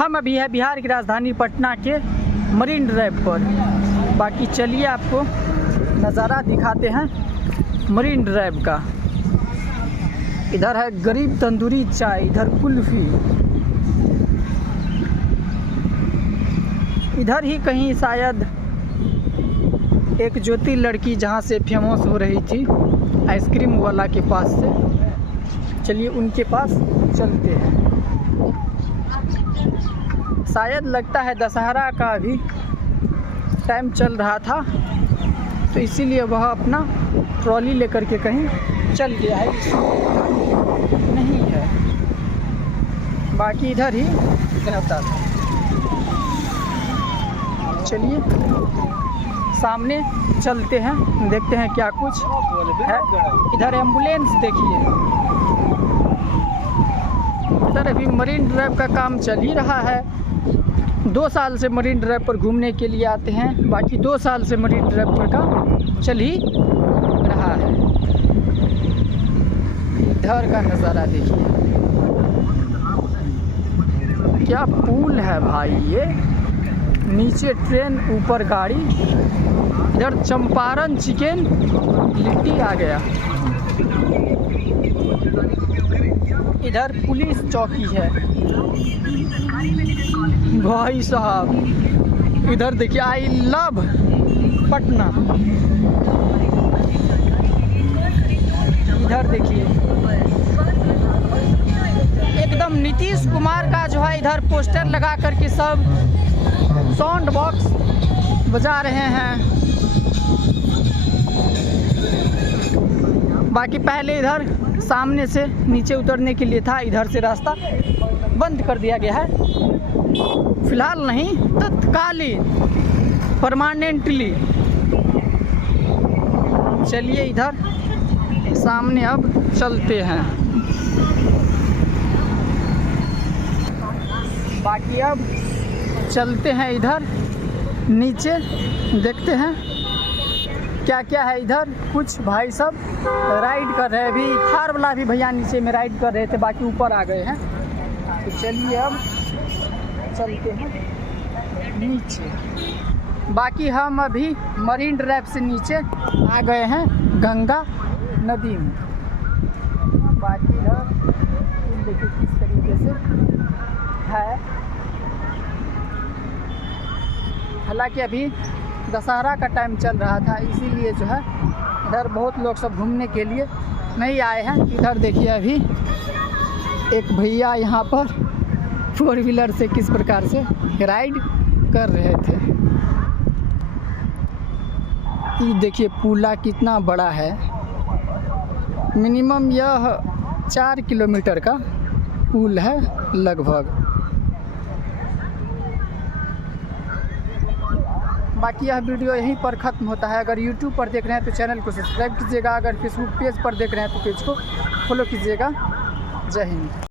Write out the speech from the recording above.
हम अभी है बिहार की राजधानी पटना के मरीन ड्राइव पर। बाकी चलिए आपको नज़ारा दिखाते हैं मरीन ड्राइव का। इधर है गरीब तंदूरी चाय, इधर कुल्फ़ी, इधर ही कहीं शायद एक ज्योति लड़की जहाँ से फेमस हो रही थी आइसक्रीम वाला के पास से। चलिए उनके पास चलते हैं। शायद लगता है दशहरा का भी टाइम चल रहा था, तो इसीलिए वह अपना ट्रॉली लेकर के कहीं चल गया है, नहीं है, बाकी इधर ही रहता था। चलिए सामने चलते हैं, देखते हैं क्या कुछ है। इधर एम्बुलेंस देखिए, इधर अभी मरीन ड्राइव का काम चल ही रहा है। 2 साल से मरीन ड्राइव पर घूमने के लिए आते हैं, बाकी 2 साल से मरीन ड्राइव पर काम चल ही रहा है। इधर का नज़ारा देखिए, क्या पुल है भाई, ये नीचे ट्रेन ऊपर गाड़ी। इधर चंपारण चिकन लिट्टी आ गया। इधर पुलिस चौकी है भाई साहब। इधर देखिए आई लव पटना। इधर देखिए एकदम नीतीश कुमार का जो है इधर पोस्टर लगा करके सब साउंड बॉक्स बजा रहे हैं। बाकी पहले इधर सामने से नीचे उतरने के लिए था, इधर से रास्ता बंद कर दिया गया है, फिलहाल नहीं, तत्कालीन, परमानेंटली। चलिए इधर सामने अब चलते हैं। बाकी अब चलते हैं इधर नीचे, देखते हैं क्या क्या है इधर। कुछ भाई सब राइड कर रहे हैं, अभी थार वाला भी भैया नीचे में राइड कर रहे थे, बाकी ऊपर आ गए हैं। तो चलिए अब चलते हैं नीचे। बाकी हम अभी मरीन ड्राइव से नीचे आ गए हैं गंगा नदी में। बाकी इधर देखिए किस तरीके से है। हालांकि अभी दशहरा का टाइम चल रहा था, इसीलिए जो है इधर बहुत लोग सब घूमने के लिए नहीं आए हैं। इधर देखिए अभी एक भैया यहाँ पर 4 व्हीलर से किस प्रकार से राइड कर रहे थे। ये देखिए पुला कितना बड़ा है, मिनिमम यह 4 किलोमीटर का पुल है लगभग। बाकी यह वीडियो यहीं पर ख़त्म होता है। अगर YouTube पर देख रहे हैं तो चैनल को सब्सक्राइब कीजिएगा, अगर फेसबुक पेज पर देख रहे हैं तो पेज को फॉलो कीजिएगा। जय हिंद।